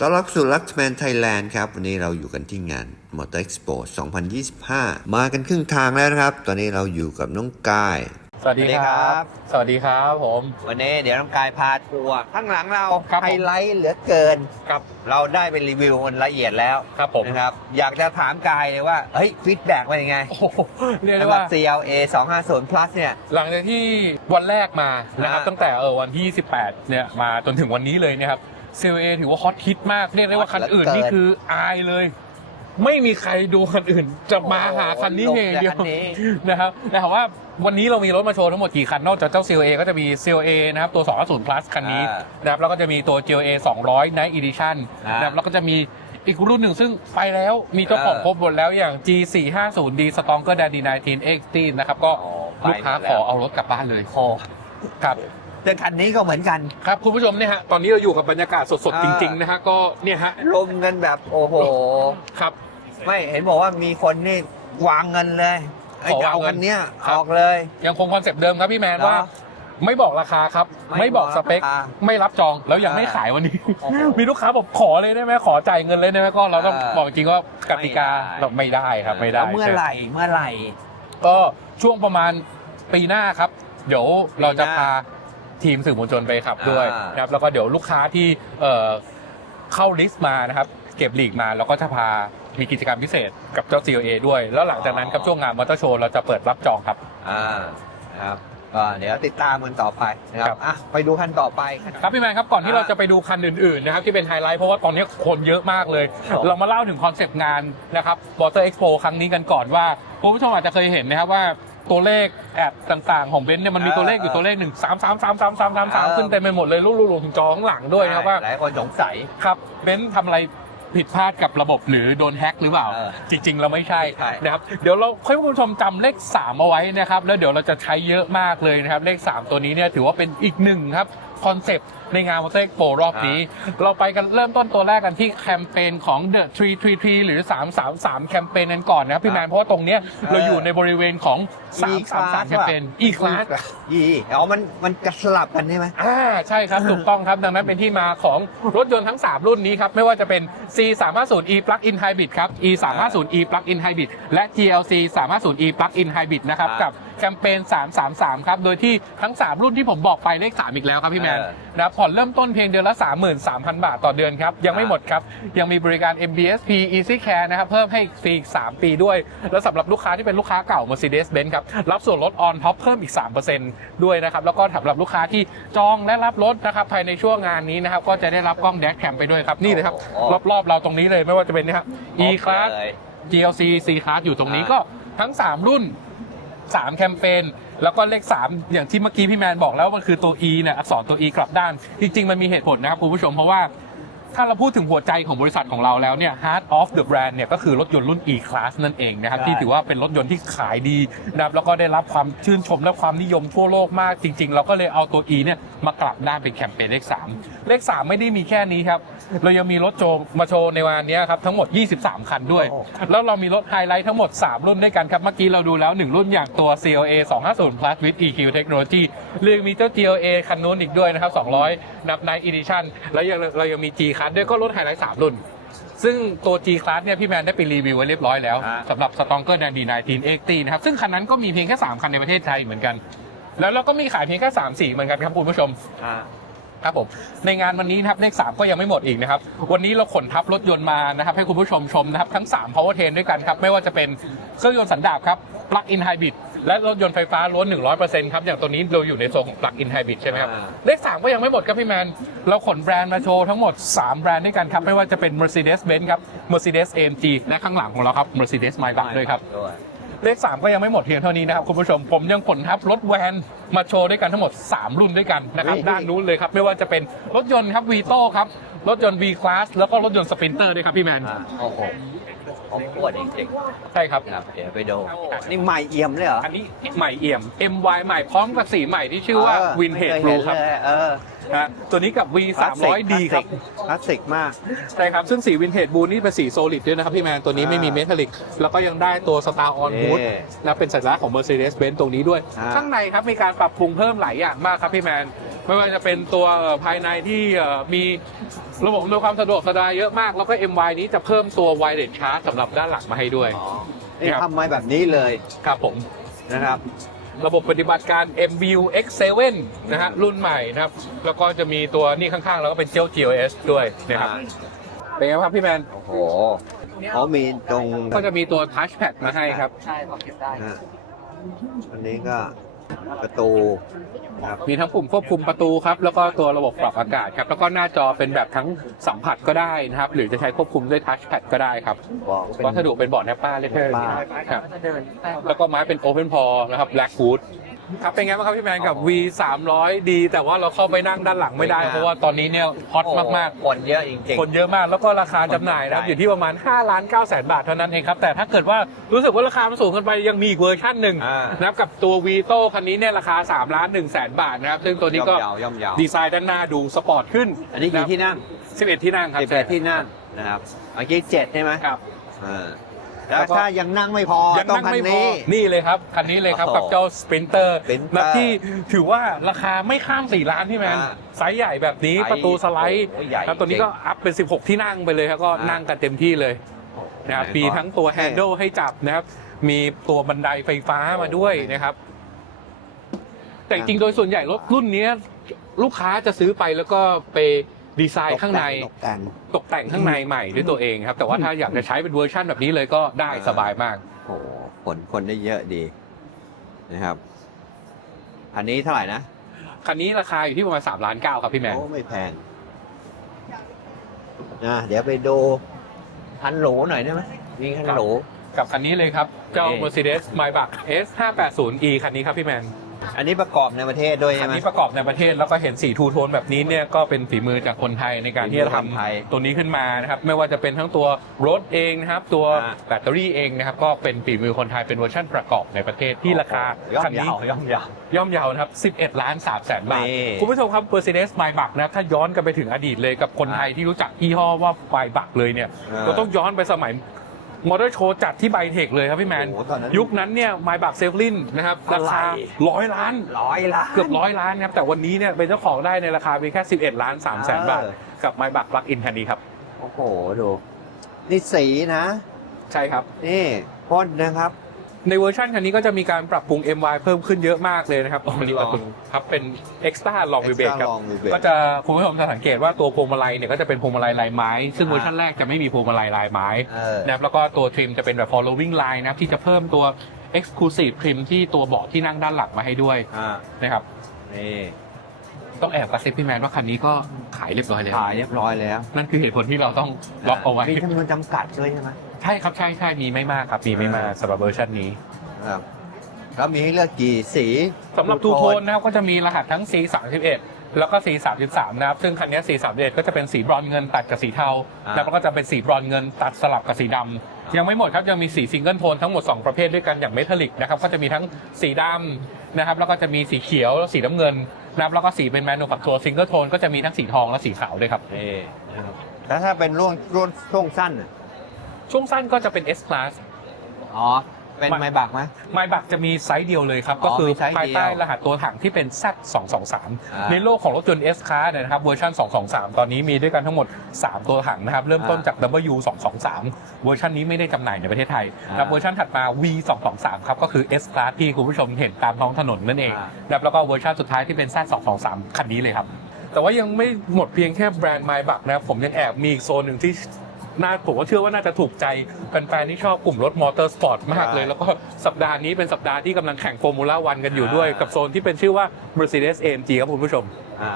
ต้อนรับสู่ Luxman Thailand ครับ วันนี้เราอยู่กันที่งาน Motor Expo 2025 มากันครึ่งทางแล้วนะครับ ตอนนี้เราอยู่กับน้องกาย สวัสดีครับ สวัสดีครับผม วันนี้เดี๋ยวน้องกายพาทัวร์ข้างหลังเราครับผม ไฮไลท์เหลือเกิน ครับ เราได้เป็นรีวิวมันละเอียดแล้วครับผมนะครับ อยากจะถามกายเลยว่า เฮ้ยฟีดแบ็กเป็นยังไงโอ้โหเรียกได้สำหรับว่า CLA 250 plus เนี่ย หลังจากที่วันแรกมานะครับอ่าตั้งแต่เออวันที่ 18เนี่ยมาจนถึงวันนี้เลยเนะครับ CLA ถือว่าฮอตฮิตมากเรียกได้ว่าคันอื่นนี่คืออายเลย ไม่มีใครดูคันอื่น จะมาหาคันนี้เองเดียวลงจากคันนี้นะครับแต่ถามว่าวันนี้เรามีรถมาโชว์ทั้งหมดกี่คัน นอกจากเจ้า CLA ก็จะมี CLA นะครับตัว 250 plus คันนี้อ่านะครับแล้วก็จะมีตัว GLA 200 Night Edition อ่านนะครับแล้วก็จะมีอีกรุ่นหนึ่งซึ่งไปแล้วมีเจ้าของเออครบหมดแล้วอย่าง G450D Stronger than D19 X18 นะครับก็อ๋อไปลูกค้าหมดแล้วขอเอารถกลับบ้านเลยครับ แต่คันนี้ก็เหมือนกันครับคุณผู้ชมเนี่ยฮะตอนนี้เราอยู่กับบรรยากาศสดๆอ่าจริงๆนะฮะก็เนี่ยฮะลมกันแบบโอ้โหครับ ไม่เห็นบอกว่ามีคนนี่วางเงินเลยไอ้ขอจะวางเอาเงิกันนเนี้ยครับออกเลย ยังคงคอนเซปต์เดิมครับพี่แมนเหรอว่าไม่บอกราคาครับ ไม่ไม่บอกบอกสเปคราคาไม่รับจองแล้วยังไม่อ่าขายวันนี้โอ้โหมีลูกค้าบอกขอเลยได้ไหมขอจ่ายเงินเลยได้ไหมก็เราต้องอ่าบอกจริงว่ากติกาไม่ได้เราไม่ได้ครับไม่ได้แล้วเมื่อไหร่เมื่อไหร่ ก็ช่วงประมาณปีหน้าครับ เดี๋ยวเราจะปีหน้าพา ทีมสื่อมวลชนไปขับด้วยอ่าน นะครับแล้วก็เดี๋ยวลูกค้าที่เอ่อเข้าลิสต์มานะครับเก็บลีกมาเราก็จะพามีกิจกรรมพิเศษกับเจ้า CLA ด้วย แล้วหลังจากนั้นกับช่วงงานมอเตอร์โชว์เราจะเปิดรับจองครับ อ่านะครับก็เดี๋ยวติดตามกันต่อไปนะคครัรับบ อะไปดูคันต่อไปครับพี่แมนครับก่อนที่อ่าเราจะไปดูคันอื่นๆนะครับที่เป็นไฮไลท์เพราะว่าตอนนี้คนเยอะมากเลย ครับเรามาเล่าถึงคอนเซปต์งานนะครับบอเตอร์เอ็กโปครั้งนี้กันก่อนว่าคุณผู้ชมอาจจะเคยเห็นนะครับว่า ตัวเลขแอดต่างๆ ของเบนซ์เนี่ยมันมีตัวเลขอยู่ตัวเลขหนึ่งสามสามสามสามสามสามสามขึ้นเต็มไปหมดเลยลูกๆถึงจอข้างหลังด้วยนะครับว่าหลายคนสงสัยครับเบนซ์ทำอะไรผิดพลาดกับระบบหรือโดนแฮ็กหรือเปล่าเออจริงๆ เราไม่ใช่ใช่นะครับเดี๋ยวเราให้คุณผู้ชมจำเลข 3 เอาไว้นะครับ แล้วเดี๋ยวเราจะใช้เยอะมากเลยนะครับ เลข 3 ตัวนี้เนี่ยถือว่าเป็นอีกหนึ่งครับ คอนเซปต์ในงานมอเตอร์เอ็กโปรอบนี้ เราไปกันเริ่มต้นตัวแรกกันที่แคมเปญของ The 333 หรือ 333 แคมเปญนั้นก่อนนะครับพี่แมนเพราะว่าตรงเนี้ยเราอยู่ในบริเวณของ 333 แคมเปญ E class ยีอ๋อมันมันจะสลับกันใช่ไหมอ่าใช่ครับถูกต้องครับดังนั้นเป็นที่มาของรถยนต์ทั้ง 3 รุ่นนี้ครับ ไม่ว่าจะเป็น C 3 5 0 E Plug-in Hybrid ครับ E 3 5 0 E Plug-in Hybrid และ GLC 3 5 0 E Plug-in Hybrid นะครับอ่ากักับ แคมเปญ333 ครับ โดยที่ทั้ง 3 รุ่นที่ผมบอกไปเลข 3 อีกแล้วครับพี่แมนเออนะครับผ่อนเริ่มต้นเพียงเดือนละ 33,000 บาทต่อเดือนครับ ยังไม่หมดครับ ยังมีบริการ MBSP Easy Care นะครับ เพิ่มให้ฟรีอีก 3 ปีด้วย แล้วสำหรับลูกค้าที่เป็นลูกค้าเก่า Mercedes-Benz ครับ รับส่วนลด on top เพิ่มอีก 3%ด้วยนะครับ แล้วก็สำหรับลูกค้าที่จองและรับรถนะครับภายในช่วงงานนี้นะครับก็จะได้รับกล้องแดชแคมไปด้วยครับนี่เลยครับโอ้โห รอบๆเราตรงนี้เลยไม่ว่าจะเป็นเนยครับ E Class เลย GLC C Class อยู่ตรงนี้อ่าก็ทั้ง 3 รุ่น 3 แคมเปญแล้วก็เลข 3 อย่างที่เมื่อกี้พี่แมนบอกแล้วมันคือตัว E เนี่ยอักษรตัว E กลับด้าน จริง ๆ มันมีเหตุผลนะครับคุณผู้ชมเพราะว่า ถ้าเราพูดถึงหัวใจของบริษัทของเราแล้วเนี่ย heart of the brand เนี่ยก็คือรถยนต์รุ่น E class นั่นเองนะครับ ใช่ ที่ถือว่าเป็นรถยนต์ที่ขายดีนะครับแล้วก็ได้รับความชื่นชมและความนิยมทั่วโลกมากจริง ๆ เราก็เลยเอาตัว E เนี่ยมากลับด้านเป็นแคมเปญเลข 3 เลข 3 ไม่ได้มีแค่นี้ครับ เรายังมีรถโชว์มาโชว์ในวันนี้ครับทั้งหมด 23 คันด้วยโอ้แล้วแล้วเรามีรถไฮไลท์ทั้งหมด 3 รุ่นด้วยกันครับ เมื่อกี้เราดูแล้ว 1 รุ่นอย่างตัว CLA 250 Plus with EQ Technology เรื่องมีเจ้า GLA คันนู้นอีกด้วยนะครับ200 นับ Night Edition แล้วยังเรายังมี G Class ด้วยก็รถไฮไลท์3รุ่น ซึ่งตัว G Class เนี่ยพี่แมนได้ไปรีวิวไว้เรียบร้อยแล้วอ่าสำหรับ Stronger than D19 XT นะครับ ซึ่งคันนั้นก็มีเพียงแค่ 3 คันในประเทศไทยเหมือนกัน แล้วเราก็มีขายเพียงแค่3สีเหมือนกันครับคุณผู้ชม อ่า ครับผมในงานวันนี้นะครับเลข3ก็ยังไม่หมดอีกนะครับ วันนี้เราขนทับรถยนต์มานะครับ ให้คุณผู้ชมชมนะครับ ทั้ง 3 powertrain ด้วยกันครับ ไม่ว่าจะเป็นเครื่องยนต์สันดาปครับ plug-in hybrid และรถยนต์ไฟฟ้าล้วน 100%ครับ อย่างตัวนี้เราอยู่ในโซนของ plug-in hybrid ใช่ไหมครับอ่าเลข 3 ก็ยังไม่หมดครับพี่แมน เราขนแบรนด์มาโชว์ทั้งหมด 3 แบรนด์ด้วยกันครับ ไม่ว่าจะเป็น Mercedes-Benz ครับ Mercedes AMG และข้างหลังของเราครับ Mercedes Maybach ด้วยครับด้วย เลข 3 ก็ยังไม่หมดเพียงเท่านี้นะครับคุณผู้ชมผมยังขนทับรถแวนมาโชว์ด้วยกันทั้งหมด 3 รุ่นด้วยกันนะครับเฮ้ยด้านนู้นเลยครับไม่ว่าจะเป็นรถยนต์ครับวีโต้ครับรถยนต์ V Class แล้วก็รถยนต์สปรินเตอร์ด้วยครับพี่แมนอ่าโอ้โหของปวดจริงใช่ครับๆครับเดี๋ยวไปดูนี่ใหม่เอี่ยมเลยเหรออันนี้ใหม่เอี่ยม MY ใหม่พร้อมกับสีใหม่ที่ชื่อว่าเ Vintage ไม่เคย Blue เห็นครับเลยเออ ฮะตัวนี้กับ V 300D ครับคลาสสิกมาก ใช่ครับ ซึ่งสี Vintage Blue นี่เป็นสีโซลิดด้วยนะครับพี่แมน ตัวนี้ไม่มีเมทัลลิก แล้วก็ยังได้ตัว Star on Hood เอ๊ะนะเป็นสัญลักษณ์ของ Mercedes-Benz ตรงนี้ด้วยอ่าข้างในครับมีการปรับปรุงเพิ่มหลายอย่างมากครับพี่แมน ไม่ว่าจะเป็นตัวเอ่อภายในที่เอ่อมีระบบอำนวยความสะดวกสบายเยอะมาก แล้วก็ MY นี้จะเพิ่มตัว wireless charge สำหรับด้านหลังมาให้ด้วยนี่ครับทำไมาแบบนี้เลยครับผมนะครับ ระบบปฏิบัติการ MVU X7 นะฮะรุ่นใหม่นะครับ แล้วก็จะมีตัวนี่ข้างๆ แล้วก็เป็นเจ้า GOS ด้วยนะครับ เป็นไงครับพี่แมน โอ้โหเขามีตรงก็จะมีตัว touchpad มาให้ครับ ใช่บอกเก็บได้นะอันนี้ก็ ประตูนะครับมีทั้งปุ่มควบคุมประตูครับแล้วก็ตัวระบบปรับอากาศครับแล้วก็หน้าจอเป็นแบบทั้งสัมผัสก็ได้นะครับ หรือจะใช้ควบคุมด้วย touchpad ก็ได้ครับบอกเป็น วัสดุเป็นบอร์ดแนปป้าเรียบร้อยแนปป้าครับก็จะเดินแป้งแล้วก็ไม้เป็น Open p o นะครับ Blackwood ครับเป็นไงบ้างครับพี่แมนกับ V 3 0 0ดีแต่ว่าเราเข้าไปนั่งด้านหลังไม่ได้ เพราะว่าตอนนี้เนี่ยฮอตมากคนเยอะจริงๆ คนเยอะมากแล้วก็ราคาจำหน่ายนะครับอยู่ที่ประมาณ5ล้าน9แสนบาทเท่านั้นเองครับแต่ถ้าเกิดว่ารู้สึกว่าราคามันสูงเกินไปยังมีอีกเวอร์ชันหนึ่งอ่านะครับกับตัว v ีโต้คันนี้เนี่ยราคา3ล้าน1แสนบาทนะครับซึ่งตัวๆนี้ก็ย่อมเยาย่อมเยาวดีไซน์ด้านหน้าดูสปอร์ตขึ้นอันนี้กี่ที่นั่ง11 ที่นั่งครับสิบแปดที่นั่งนะครับเมื่อกี้เจ็ดใช่ไหมครับอ่า แล้วแล้วก็ ถ้ายังนั่งไม่พอยังต้องนั่งคันไม่พอ นี้ นี่เลยครับ คันนี้เลยครับโอ้โหกับเจ้าสปรินเตอร์ Sprinter นะที่ถือว่าราคาไม่ข้าม 4 ล้านพี่แมน อ่าไซส์ใหญ่แบบนี้ไซส์ประตูสไลด์โอ้โหใหญ่แล้วตัวนี้จริงก็อัพเป็น 16 ที่นั่งไปเลยครับก็อ่านั่ นั่งกันเต็มที่เลยนะครับมีทั้งตัวแฮนด์ลให้จับนะครับ มีตัวบันไดไฟฟ้ามาด้วยนะครับ แต่จริงๆโดยส่วนใหญ่รถรุ่นเนี้ยลูกค้าจะซื้อไปแล้วก็ไป ดีไซน์ข้างในตกแต่งตกแต่งข้างในใหม่ด้วยตัวเองครับ แต่ว่าถ้าอยากจะใช้เป็นเวอร์ชั่นแบบนี้เลยก็ได้สบายมากโอ้โหคนคนได้เยอะดีนะครับ อันนี้เท่าไหร่นะคันนี้ราคาอยู่ที่ประมาณ3ล้านเก้าครับพี่แมนโอ้ไม่แพงนะเดี๋ยวไปดูคันโหลหน่อยได้ไหมมีคันโหลกับคันนี้เลยครับ เจ้านี่ Mercedes Maybach S 5 8 0 E คันนี้ครับพี่แมน อันนี้ประกอบในประเทศด้วยคัใช่นไหม นี้ประกอบในประเทศแล้วก็เห็นสีทูโทนแบบนี้เนี่ยก็เป็นฝีมือจากคนไทยในการที่จะฝีมือคนไทยทำตัวนี้ขึ้นมานะครับไม่ว่าจะเป็นทั้งตัวรถเองนะครับตัวอ่า แบตเตอรี่เองนะครับก็เป็นฝีมือคนไทยเป็นเวอร์ชันประกอบในประเทศที่ราคาย่อคัมนนี้ ยาวย่อมยาว ย่อมเยาวนะครับ 11 ล้าน3แสนบาท นี่คุณผู้ชมครับ Mercedes Maybach นะครับถ้าย้อนกันไปถึงอดีตเลยกับคนไทยที่รู้จักยี่ห้อว่า Maybach เลยเนี่ยเออก็ต้องย้อนไปสมัย มอเตอร์โชว์จัดที่ไบเทคเลยครับพี่แมน โอ้โหตอนนั้น ยุคนั้นเนี่ย Maybach s a f e l i n นะครับราคาอะไรร้อยล้าน ร้อยล้าน เกือบร้อยล้านครับ แต่วันนี้เนี่ยเป็นเจ้าของได้ในราคาเพียงแค่ 11 ล้าน3แสนบาท เออ กับ Maybach Plug-in คันนี้ครับ โอ้โห ดู นี่สีนะ ใช่ครับ นี่พ่นนะครับ ในเวอร์ชันคันนี้ก็จะมีการปรับปรุง MY เพิ่มขึ้นเยอะมากเลยนะครับเป็นมีประตูครับเป็น Extra Long Wheelbase Extra ครับ Long Wheelbase ก็จะคุณผู้ชมจะสังเกตว่าตัวพวงมาลัยเนี่ยก็จะเป็นพวงมาลัยลายไม้ ซึ่งเวอร์ชันแรกจะไม่มีพวงมาลัยลายไม้เออ นะครับแล้วก็ตัวทริมจะเป็นแบบ following line นะครับที่จะเพิ่มตัว exclusive trim ที่ตัวเบาะที่นั่งด้านหลังมาให้ด้วยอ่านะครับนี่ต้องแอบกระซิบพี่แมนว่าคันนี้ก็ขายเรียบร้อยแล้ว ขายเรียบร้อยแล้วนั่นคือเหตุผลที่เราต้องล็อกเอาไว้ มีจำนวนจำกัดด้วยใช่ไหมใช่ครับใช่ใช่มีไม่มากครับมีไม่มากสำหรับเวอร์ชันนี้ครับแล้วมีให้เลือกกี่สีสำหรับทูโทนนะครับก็จะมีรหัสทั้ง C 3 1แล้วก็ C 3 3นะครับซึ่งคันนี้ C 3 1ก็จะเป็นสีบรอนซ์เงินตัดกับสีเทาอ่าแล้วก็จะเป็นสีบรอนซ์เงินตัดสลับกับสีดำยังไม่หมดครับยังมีสีซิงเกิลโทนทั้งหมด 2 ประเภทด้วยกันอย่างเมทัลลิกนะครับก็จะมีทั้งสีดำนะครับแล้วก็จะมีสีเขียวและสีน้ำเงินนะครับแล้วก็สีเป็นแมน u ฟักทัวร์ซิงเกิลโทนก็จะมีทั้งสีทองและสีขาวด้วยครับนี่นะครับแล้วถ้าเป็นร่วงร่วงช่วงสั้นน่ะ ช่วงสั้นก็จะเป็น S Class อ๋อ เป็นไม่ไม้บักไหม ไมบักจะมีไซส์เดียวเลยครับอ๋อก็คือมีไซส์เดียวภายใต้รหัสตัวถังที่เป็น Z 2 2อ่า3ในโลกของรถยนต์ S Class เนี่ยนะครับเวอร์ชัน223 ตอนนี้มีด้วยกันทั้งหมด 3 ตัวถังนะครับ เริ่มต้นจาก W 223เวอร์ชันนี้ไม่ได้จำหน่ายในประเทศไทยนะครับเวอร์ชันถัดมา V 223ครับก็คือ S Class ที่คุณผู้ชมเห็นตามท้องถนนนั่นเองอ่านะครับแล้วก็เวอร์ชันสุดท้ายที่เป็น Z 223คันนี้เลยครับแต่ว่ายังไม่หมดเพียงแค่แบรนด์ไมบักนะครับผมยังแอบมีอีกโซนหนึ่งที่ น่าผมว่าเชื่อว่าน่าจะถูกใจแฟนๆที่ชอบกลุ่มรถมอเตอร์สปอร์ตมากเลย แล้วก็สัปดาห์นี้เป็นสัปดาห์ที่กำลังแข่งโฟร์มูล่าวันกันอยู่ด้วย กับโซนที่เป็นชื่อว่า Mercedes AMG ครับคุณผู้ชมอ่า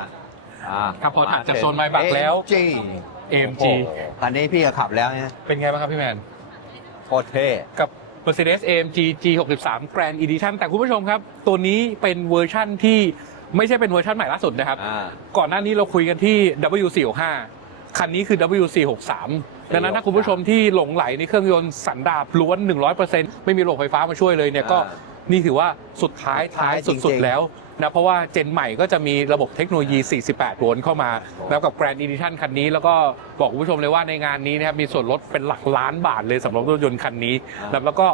อ่าครับพอถัดจากโซนไม้บักแล้ว AMG AMG โอ้โหคันนี้พี่ก็ขับแล้วเนี่ยเป็นไงบ้างครับพี่แมนโคตรเท่ กับ Mercedes AMG G63 Grand Edition แต่คุณผู้ชมครับ ตัวนี้เป็นเวอร์ชั่นที่ไม่ใช่เป็นเวอร์ชันใหม่ล่าสุดนะครับ อ่า ก่อนหน้านี้เราคุยกันที่ W465 คันนี้คือ W463 ดังนั้นถ้าคุณผู้ชมที่หลงไหลในเครื่องยนต์สันดาปล้วน 100%ไม่มีระบบไฟฟ้ามาช่วยเลยเนี่ยก็อ่นี่ถือว่าสุดท้ายท้ายจริงๆสุดๆแล้วนะเพราะว่าเจนใหม่ก็จะมีระบบเทคโนโลยี 48 โวลต์เข้ามา แล้วกับ Grand Edition คันนี้ แล้วก็บอกคุณผู้ชมเลยว่าในงานนี้นะครับมีส่วนลดเป็นหลักล้านบาทเลยสำหรับรถยนต์คันนี้ แล้วแล้วก็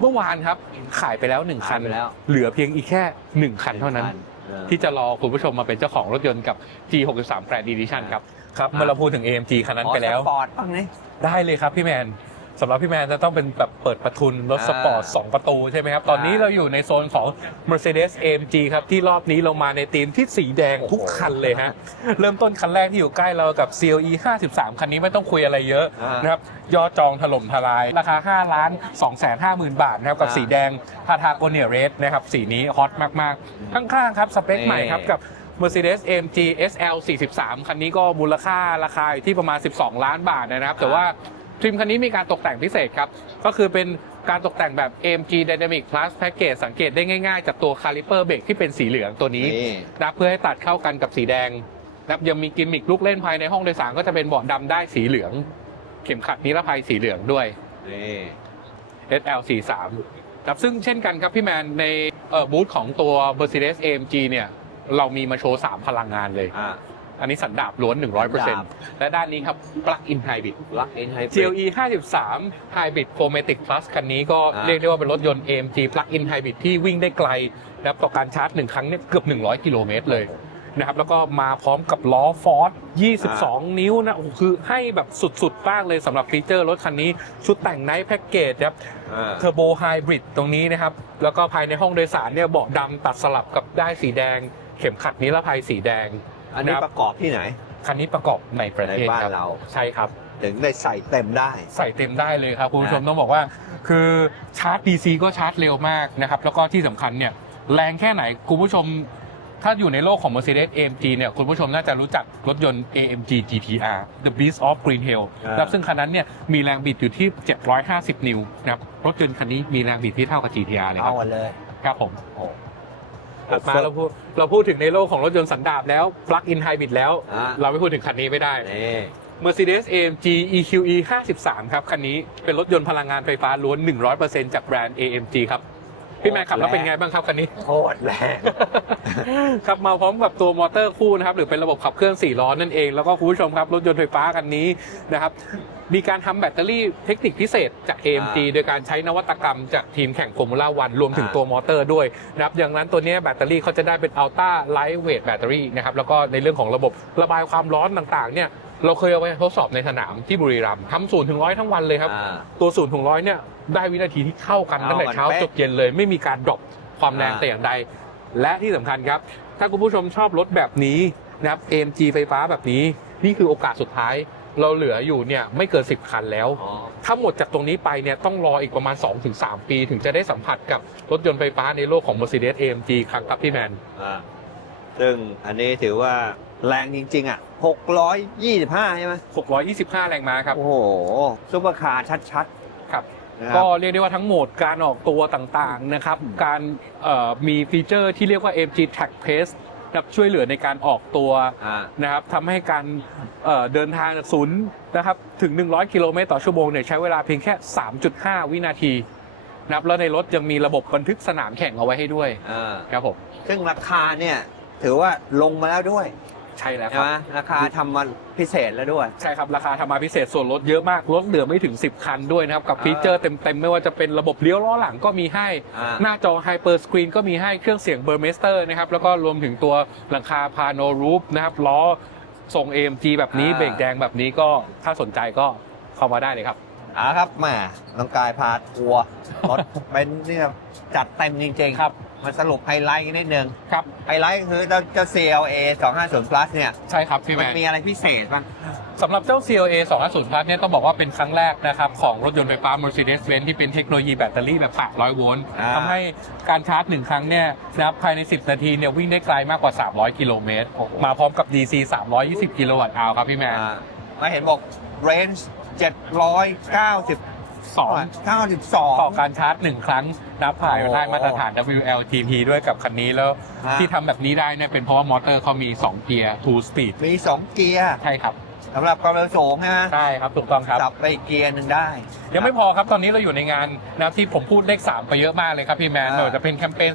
เมื่อวานครับขายไปแล้ว 1 คันขายไปแล้วเหลือเพียงอีกแค่ 1 คันเท่านั้นเออที่จะรอคุณผู้ชมมาเป็นเจ้าของรถยนต์กับ G63 Grand Edition ครับ ครับเมื่อเราพูดถึง AMG คันนั้นไปแล้วสปอร์ตบ้างนี่ได้เลยครับพี่แมนสำหรับพี่แมนจะต้องเป็นแบบเปิดประทุนรถสปอร์ตอ่า2ประตูใช่ไหมครับ ตอนนี้อ่าเราอยู่ในโซนของ Mercedes AMG ครับ ที่รอบนี้เรามาในธีมที่สีแดงทุกคันเลยฮะ เริ่มต้นคันแรกที่อยู่ใกล้เรากับ CLE 53 คันนี้ไม่ต้องคุยอะไรเยอะอ่านนะครับยอดจองถล่มทลาย ราคา 5 ล้าน 2 5 0 0 0 0 บาทนะครับ กับอ่าสีแดงพาทาโกเนียเรสนะครับ สีนี้ฮอตมาก ๆ ข้างๆครับ สเปคนี่ใหม่ครับกับ Mercedes AMG SL 43 คันนี้ก็มูลค่าราคาอยู่ที่ประมาณ 12 ล้านบาทนะครับ แต่ว่าทริมคันนี้มีการตกแต่งพิเศษครับ ก็คือเป็นการตกแต่งแบบ AMG Dynamic Plus Package สังเกตได้ง่ายๆ จากตัวคาลิเปอร์เบรกที่เป็นสีเหลืองตัวนี้นี่นะเพื่อให้ตัดเข้ากันกับสีแดงนะครับยังมีกิมมิคลูกเล่นภายในห้องโดยสารก็จะเป็นเบาะดำได้สีเหลือง เข็มขัดนิรภัยสีเหลืองด้วยนี่ SL43 ครับซึ่งเช่นกันครับพี่แมนในเอ่อบูธของตัว Mercedes AMG เนี่ย เรามีมาโชว์ 3 พลังงานเลย อ่า อันนี้สันดาบล้วน สันดาบ 100%และด้านนี้ครับ Plug-in Hybrid ลักอินไฮ GLE 53 Hybrid 4matic Plus คันนี้ก็อ่า เรียกได้ว่าเป็นรถยนต์ AMG Plug-in Hybrid ที่วิ่งได้ไกลนะครับต่อการชาร์จหนึ่งครั้งเนี่ยเกือบ 100 กิโลเมตรเลยนะครับแล้วก็มาพร้อมกับล้อฟอร์ด22 นิ้วนะโอ้โหคือให้แบบสุดๆมากเลยสำหรับฟีเจอร์รถคันนี้ ชุดแต่งไนท์แพ็กเกจครับอ่าเทอร์โบไฮบริดตรงนี้นะครับ แล้วก็ภายในห้องโดยสารเนี่ยเบาะดำตัดสลับกับได้ายสีแดง เข็มขัดนิรภัยสีแดง อันนี้ครับประกอบที่ไหน คันนี้ประกอบในประเทศในบ้านครับเรา ใช่ครับ ถึงได้ใส่เต็มได้ ใส่เต็มได้เลยครับคุณผู้ชมนะต้องบอกว่า คือชาร์จ DC ก็ชาร์จเร็วมากนะครับ แล้วก็ที่สำคัญเนี่ยแรงแค่ไหนคุณผู้ชมถ้าอยู่ในโลกของ Mercedes AMG เนี่ยคุณผู้ชมน่าจะรู้จักรถยนต์ AMG GTR The Beast of Green Hill อ่านะครับซึ่งคันนั้นเนี่ยมีแรงบิดอยู่ที่ 750 นิวนะครับรถยนต์คันนี้มีแรงบิดที่เท่ากับ GTR เลยคเอารับกันเลยครับผมโอ้ ถัดมาเราพูดเราพูดถึงในโลกของรถยนต์สันดาปแล้ว Plug-in Hybrid แล้ว อ่า เราไม่พูดถึงคันนี้ไม่ได้ นี่ Mercedes AMG EQE 53 ครับ คันนี้เป็นรถยนต์พลังงานไฟฟ้าล้วน 100%จากแบรนด์ AMG ครับ พี่แมนขับแล้วเป็นไงบ้างครับ คันนี้ โคตรแรง ครับมาพร้อมกับตัวมอเตอร์คู่นะครับ หรือเป็นระบบขับเคลื่อน4ล้อนั่นเอง แล้วก็คุณผู้ชมครับ รถยนต์ไฟฟ้าคันนี้นะครับ มีการทำแบตเตอรี่เทคนิคพิเศษจาก AMG อ่าโดยการใช้นวัตกรรมจากทีมแข่งฟอร์มูล่าวันรวมถึงอ่าตัวมอเตอร์ด้วยนะครับอย่างนั้นตัวเนี้ยแบตเตอรี่เขาจะได้เป็นอัลต้าไลท์เวทแบตเตอรี่นะครับแล้วก็ในเรื่องของระบบระบายความร้อนต่างๆเนี่ยเราเคยเอาไปทดสอบในสนามที่บุรีรัมย์ทำศูนย์ถึงร้อยทั้งวันเลยครับอ่าตัวศูนย์ถึงร้อยเนี่ยได้วินาทีที่เท่ากันเอาตั้งแต่เช้ามันเป๊ะจดเย็นเลย ไม่มีการดรอปความแรงอ่าแต่อย่างใด และที่สำคัญครับ ถ้าคุณผู้ชมชอบรถแบบนี้นะครับ AMG ไฟฟ้าแบบนี้ นี่คือโอกาสสุดท้าย เราเหลืออยู่เนี่ยไม่เกิน10 คันแล้วอ๋อถ้าหมดจากตรงนี้ไปเนี่ยต้องรออีกประมาณ 2-3 ปี ถึงจะได้สัมผัสกับรถยนต์ไฟฟ้าในโลกของ Mercedes AMG ครั้งครับพี่แมนอ่าซึ่งอันนี้ถือว่าแรงจริง ๆ อะ 625 ใช่ไหม625 แรงม้าครับ โอ้โห ซุปเปอร์คาร์ชัดครับๆนะคก็รับเรียกได้ว่าทั้งโหมดการออกตัวต่าง ๆ นะครับ การเอ่อมีฟีเจอร์ที่เรียกว่า AMG Track Pace นะครับช่วยเหลือในการออกตัวอ่า นะครับทำให้การเอ่อเดินทางจากศูนย์นะครับถึง 100 กิโลเมตรต่อชั่วโมงเนี่ยใช้เวลาเพียงแค่ 3.5 วินาทีนะครับแล้วในรถยังมีระบบบันทึกสนามแข่งเอาไว้ให้ด้วยอ่า ครับผม ซึ่งราคาเนี่ย ถือว่าลงมาแล้วด้วย ใช่แล้วคใช่รับไหมราคาทำมาพิเศษแล้วด้วย ใช่ครับราคาทำมาพิเศษส่วนลดเยอะมากลดเหลือไม่ถึง 10 คันด้วยนะครับ กับอ่าฟีเจอร์เต็มๆ ไม่ว่าจะเป็นระบบเลี้ยวล้อหลังก็มีให้ อ่า หน้าจอไฮเปอร์สกรีนก็มีให้เครื่องเสียงเบอร์เมสเตอร์นะครับ แล้วก็รวมถึงตัวหลังคาพาโนรูฟนะครับล้อทรง AMG แบบนี้อ่า เบรกแดงแบบนี้ก็ถ้าสนใจก็เข้ามาได้เลยครับ เอ่าครับแหมน้องกายพาทัวร์รถเป็นเนี่ยจัดเต็มจริงๆครับ มาสรุปไฮไลท์กันนิดนึงครับ ไฮไลท์คือเจ้าเจ้า CLA 250 plus เนี่ยใช่ครับพี่แมมันนมีอะไรพิเศษบ้าง สำหรับเจ้า CLA 250 Plus เนี่ยต้องบอกว่าเป็นครั้งแรกนะครับ ของรถยนต์ไฟฟ้า Mercedes-Benz ที่เป็นเทคโนโลยีแบตเตอรี่แบบ 800 โวลต์อ่า ทำให้การชาร์จหนึ่งครั้งเนี่ยนะครับภายใน 10 นาทีเนี่ยวิ่งได้ไกลมากกว่า 300 กิโลเมตร มาพร้อมกับ DC 320 กิโลวัตต์อาวครับพี่แมน อ่ามาเห็นบอก range 790 2 92 ต่อการชาร์จหนึ่งครั้ง นับผ่านโอ้ได้มาตรฐาน WLTP ด้วยกับคันนี้แล้วฮะที่ทำแบบนี้ได้เนี่ยเป็นเพราะว่ามอเตอร์เขามี 2 เกียร์2 speed มี 2 เกียร์ ใช่ครับ สำหรับความเร็วสูงใช่ไหมใช่ครับถูกต้องครับ สับไปอีกเกียร์หนึ่งได้ยังไม่พอครับตอนนี้เราอยู่ในงานนะครับที่ผมพูดเลข 3 ไปเยอะมากเลยครับพี่แมนอ่าไม่ว่าจะเป็นแคมเปญ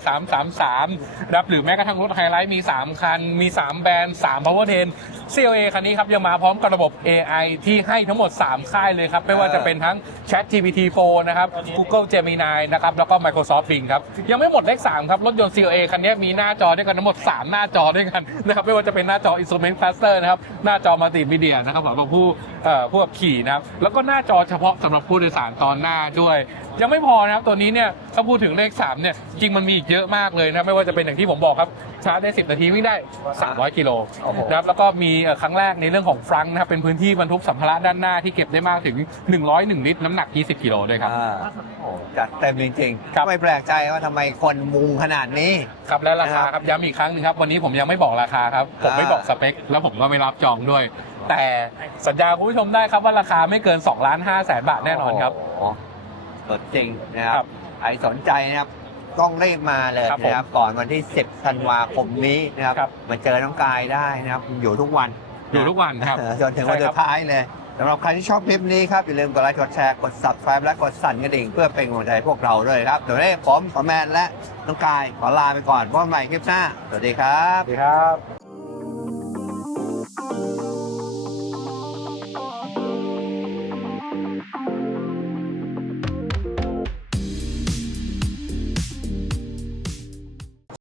333นะครับหรือแม้กระทั่งรถไฮไลท์มี 3 คัน มี 3 แบรนด์3 power train CLA คันนี้ครับยังมาพร้อมกับระบบ AI ที่ให้ทั้งหมด 3 ค่ายเลยครับ ไม่ว่าจะเป็นทั้ง Chat GPT 4นะครับ Google Gemini นะครับแล้วก็ Microsoft Bing ครับยังไม่หมดเลข 3 ครับรถยนต์ CLA คันนี้มีหน้าจอด้วยกันทั้งหมด 3 หน้าจอด้วยกันนะครับไม่ว่าจะเป็นหน้าจอ Instrument Cluster นะครับหน้าจอ Multimedia นะครับสำหรับผู้เอ่อผู้ขับขี่นะครับแล้วก็หน้าจอเฉพาะสำหรับผู้โดยสารตอนหน้าด้วยยังไม่พอนะครับตัวนี้เนี่ยถ้าพูดถึงเลข3เนี่ยจริงมันมีอีกเยอะมากเลยนะครับไม่ว่าจะเป็นอย่างที่ผมบอกครับชาร์จได้ 10 นาทีวิ่งได้ 300 กิโลโอ้โหนะครับแล้วก็มีเอ่อครั้งแรกในเรื่องของฟรังก์นะครับเป็นพื้นที่บรรทุกสัมภาระด้านหน้าที่เก็บได้มากถึง 101 ลิตรน้ำหนัก 20 กิโลด้วยครับอ่าโอ้จัดเต็มจริงครับๆไม่แปลกใจว่าทำไมคนมุงขนาดนี้ครับและราคานะครับครับย้ำอีกครั้งหนึงครับวันนี้ผมยังไม่บอกราคาครับผมไม่อ่าบอกสเปค แล้วผมก็ไม่รับจองด้วย แต่สัญญาคุณผู้ชมได้ครับว่าราคาไม่เกิน2ล้าน5แสนบาทแน่นอนครับ โโหสดจริงนะคครัรับบใครสนใจนะครับต้องรีบมาเลยครับผมนะครับก่อนวันที่ 10 ธันวาคมนี้นะครับ ครับ มาเจอน้องกายได้นะครับ อยู่ทุกวันอยู่ทุกวันครับ เออจนถึงวันใช่ครัสุบดท้ายเลยสำหรับใครที่ชอบคลิปนี้ครับ อย่าลืมกดไลค์กดแชร์กด subscribe และกดสั่นกระดิ่ง เพื่อเป็นกำลังใจให้พวกเราด้วยครับเดี๋ยวนี้ผมขอแมนและน้องกายขอลาไปก่อนพบกันใหม่คลิปหน้าสวัสดีครับ สวัสดีครับ